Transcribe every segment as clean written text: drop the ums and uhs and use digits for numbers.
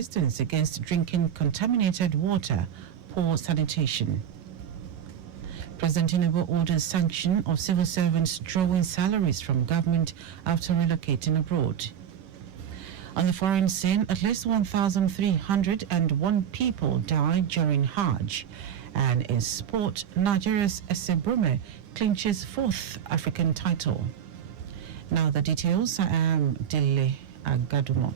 residents against drinking contaminated water, poor sanitation. President Tinubu orders sanction of civil servants drawing salaries from government after relocating abroad. On the foreign scene, at least 1,301 people died during Hajj. And in sport, Nigeria's Esebrume clinches fourth African title. Now the details. I am Dele Agadumo.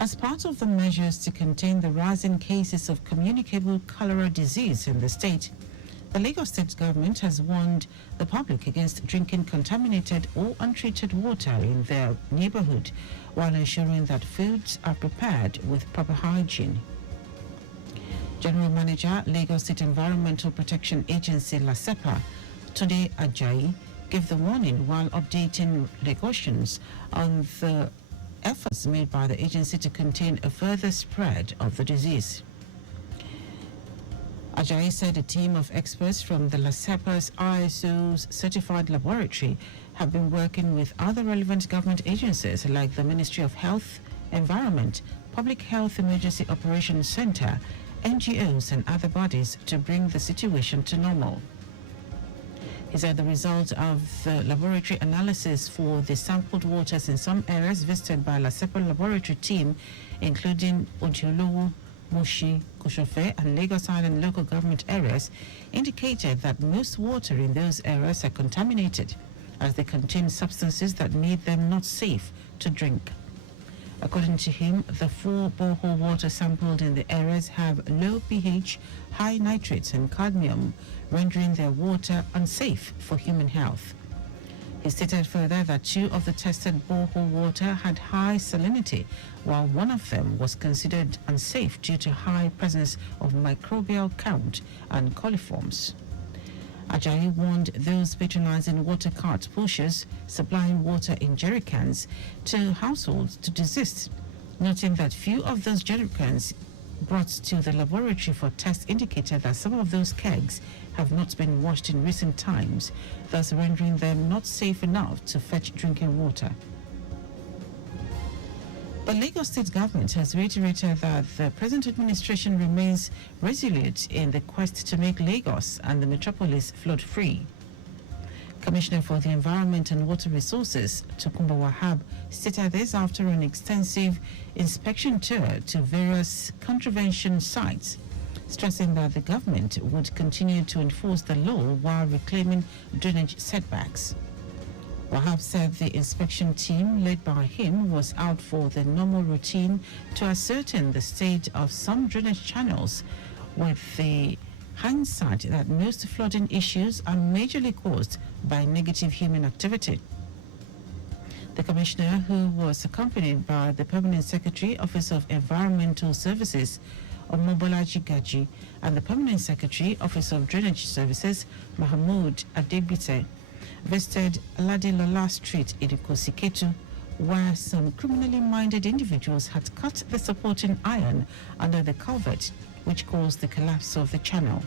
As part of the measures to contain the rising cases of communicable cholera disease in the state, the Lagos State government has warned the public against drinking contaminated or untreated water in their neighborhood while ensuring that foods are prepared with proper hygiene. General Manager, Lagos State Environmental Protection Agency LASEPA, Dele Agadumo, gave the warning while updating Lagosians on the efforts made by the agency to contain a further spread of the disease. Ajayi said a team of experts from the LASEPA's ISO's certified laboratory have been working with other relevant government agencies like the Ministry of Health, Environment, Public Health Emergency Operations Center, NGOs and other bodies to bring the situation to normal. He said the result of the laboratory analysis for the sampled waters in some areas visited by LASEPA laboratory team, including Ojiolowo, Moshi, Koshofe and Lagos Island local government areas, indicated that most water in those areas are contaminated as they contain substances that made them not safe to drink. According to him, the 4 borehole water sampled in the areas have low pH, high nitrates and cadmium, rendering their water unsafe for human health. He stated further that 2 of the tested borehole water had high salinity, while 1 of them was considered unsafe due to high presence of microbial count and coliforms. Ajayi warned those patronizing water cart pushers supplying water in jerrycans to households to desist, noting that few of those jerrycans brought to the laboratory for tests indicated that some of those kegs have not been washed in recent times, thus rendering them not safe enough to fetch drinking water. The Lagos State government has reiterated that the present administration remains resolute in the quest to make Lagos and the metropolis flood-free. Commissioner for the Environment and Water Resources, Tokunbo Wahab, stated this after an extensive inspection tour to various contravention sites, stressing that the government would continue to enforce the law while reclaiming drainage setbacks. Wahab said the inspection team led by him was out for the normal routine to ascertain the state of some drainage channels, with the hindsight that most flooding issues are majorly caused by negative human activity. The commissioner, who was accompanied by the Permanent Secretary, Office of Environmental Services, Omobolaji Gaji, and the Permanent Secretary, Office of Drainage Services, Mahmoud Adebite, visited Ladilola Street in Ikosiketu, where some criminally minded individuals had cut the supporting iron under the culvert, which caused the collapse of the channel.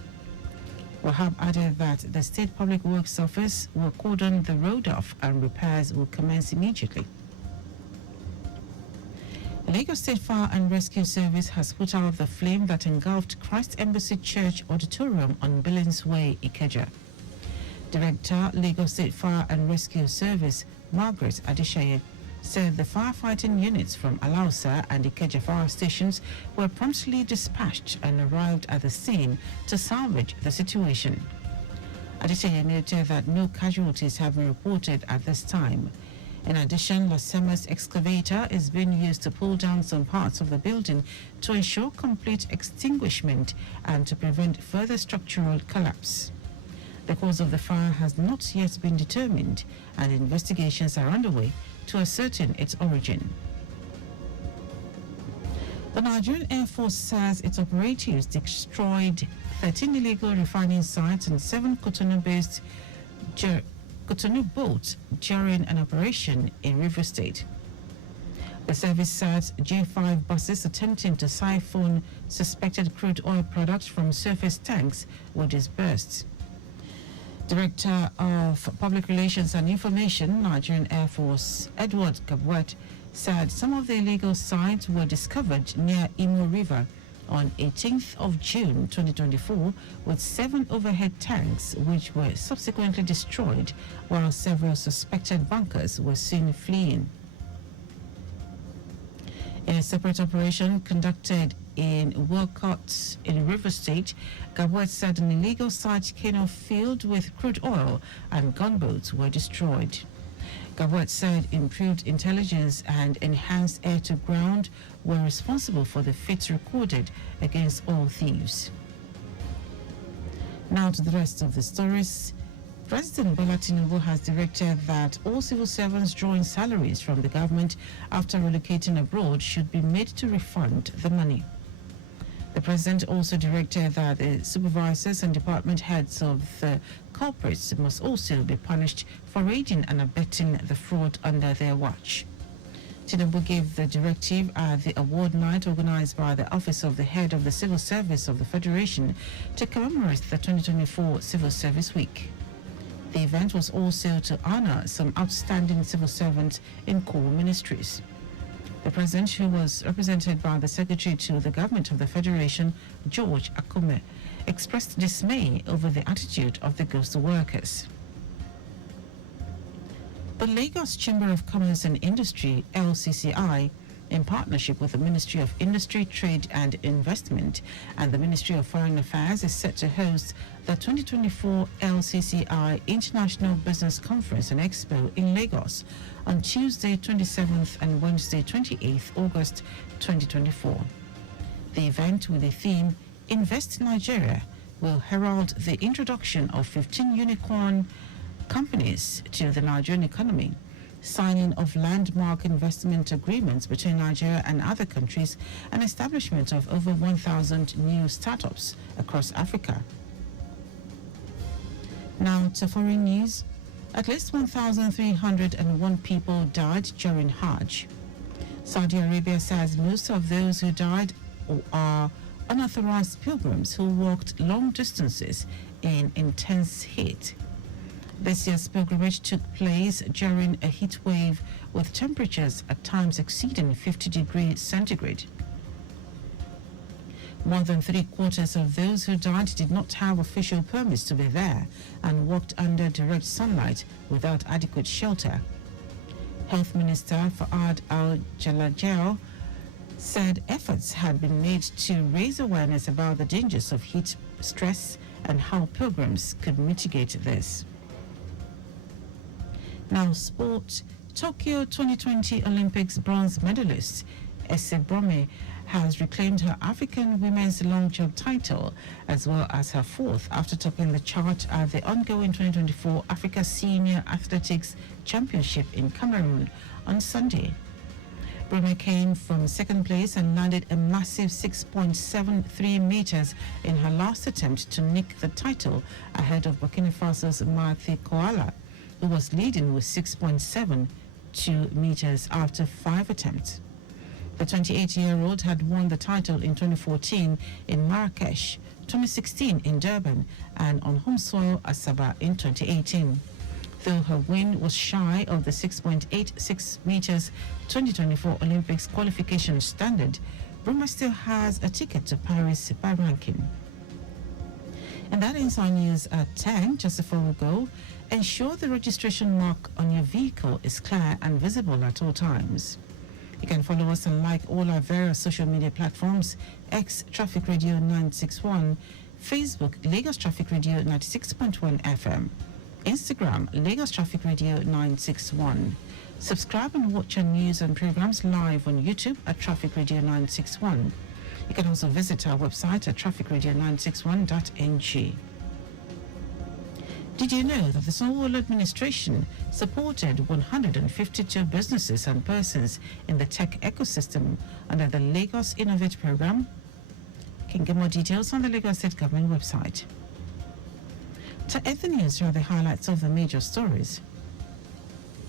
Wahab added that the State Public Works Office will cordon the road off and repairs will commence immediately. Lagos State Fire and Rescue Service has put out the flame that engulfed Christ Embassy Church Auditorium on Billings Way, Ikeja. Director, Lagos State Fire and Rescue Service, Margaret Adeshaye, said the firefighting units from Alausa and Ikeja fire stations were promptly dispatched and arrived at the scene to salvage the situation. Adeshaye noted that no casualties have been reported at this time. In addition, Lasema's excavator is being used to pull down some parts of the building to ensure complete extinguishment and to prevent further structural collapse. The cause of the fire has not yet been determined, and investigations are underway to ascertain its origin. The Nigerian Air Force says its operatives destroyed 13 illegal refining sites and 7 Cotonou-based Cotonou boats during an operation in Rivers State. The service says J5 buses attempting to siphon suspected crude oil products from surface tanks were dispersed. Director of Public Relations and Information, Nigerian Air Force, Edward Gabwet, said some of the illegal sites were discovered near Imo River on 18th of June 2024 with 7 overhead tanks which were subsequently destroyed while several suspected bunkers were seen fleeing. In a separate operation conducted in Wilcott in River State, Gabwet said an illegal site canoe filled with crude oil and gunboats were destroyed. Gabwet said improved intelligence and enhanced air-to-ground were responsible for the feats recorded against all thieves. Now to the rest of the stories. President Bola Tinubu has directed that all civil servants drawing salaries from the government after relocating abroad should be made to refund the money. The president also directed that the supervisors and department heads of the corporates must also be punished for aiding and abetting the fraud under their watch. Tinubu gave the directive at the award night organized by the Office of the Head of the Civil Service of the Federation to commemorate the 2024 Civil Service Week. The event was also to honor some outstanding civil servants in core ministries. The president, who was represented by the secretary to the government of the Federation, George Akume, expressed dismay over the attitude of the ghost workers. The Lagos Chamber of Commerce and Industry, LCCI, in partnership with the Ministry of Industry, Trade and Investment and the Ministry of Foreign Affairs, is set to host the 2024 LCCI International Business Conference and Expo in Lagos on Tuesday 27th and Wednesday 28th August 2024. The event, with the theme Invest Nigeria, will herald the introduction of 15 unicorn companies to the Nigerian economy, signing of landmark investment agreements between Nigeria and other countries, and establishment of over 1,000 new startups across Africa. Now to foreign news. At least 1,301 people died during Hajj. Saudi Arabia says most of those who died are unauthorized pilgrims who walked long distances in intense heat. This year's pilgrimage took place during a heat wave with temperatures at times exceeding 50 degrees centigrade. More than 3/4 of those who died did not have official permits to be there and walked under direct sunlight without adequate shelter. Health Minister Fa'ad Al-Jalajel said efforts had been made to raise awareness about the dangers of heat stress and how pilgrims could mitigate this. Now, sport. Tokyo 2020 Olympics bronze medalist Ese Brome has reclaimed her African women's long jump title, as well as her fourth, after topping the chart at the ongoing 2024 Africa Senior Athletics Championship in Cameroon on Sunday. Brome came from second place and landed a massive 6.73 meters in her last attempt to nick the title ahead of Burkina Faso's Marthe Koala, who was leading with 6.72 meters after 5 attempts. The 28-year-old had won the title in 2014 in Marrakesh, 2016 in Durban, and on home soil Asaba in 2018. Though her win was shy of the 6.86 meters 2024 Olympics qualification standard, Bruma still has a ticket to Paris by ranking. And that ends our news at 10. Just before we go, ensure the registration mark on your vehicle is clear and visible at all times. You can follow us and like all our various social media platforms: X Traffic Radio 961, Facebook Lagos Traffic Radio 96.1 FM, Instagram Lagos Traffic Radio 961. Subscribe and watch our news and programs live on YouTube at Traffic Radio 961. You can also visit our website at trafficradio961.ng. Did you know that the Sanwo-Olu administration supported 152 businesses and persons in the tech ecosystem under the Lagos Innovate program? You can get more details on the Lagos State Government website. To end the news are the highlights of the major stories.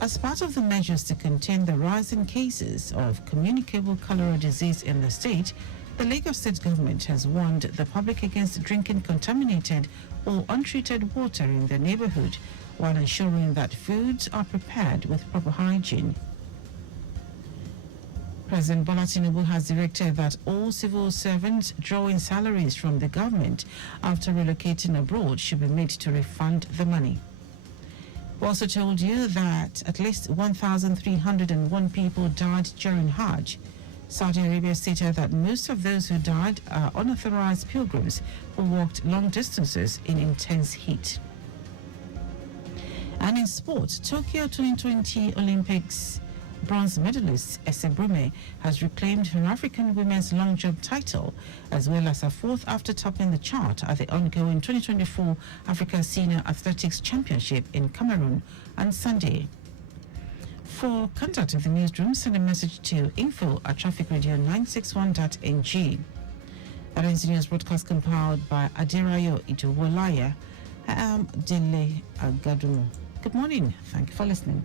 As part of the measures to contain the rise in cases of communicable cholera disease in the state, The Lagos State government has warned the public against drinking contaminated or untreated water in their neighborhood while ensuring that foods are prepared with proper hygiene. President Bola Tinubu has directed that all civil servants drawing salaries from the government after relocating abroad should be made to refund the money. We also told you that at least 1,301 people died during Hajj. Saudi Arabia stated that most of those who died are unauthorized pilgrims who walked long distances in intense heat. And in sport, Tokyo 2020 Olympics bronze medalist Ese Brume has reclaimed her African women's long jump title, as well as her fourth after topping the chart at the ongoing 2024 Africa Senior Athletics Championship in Cameroon on Sunday. For contact with the newsroom, send a message to info@trafficradio961.ng. That is the news broadcast compiled by Adirayo Itowolaya. I am Dele Agadumo. Good morning. Thank you for listening.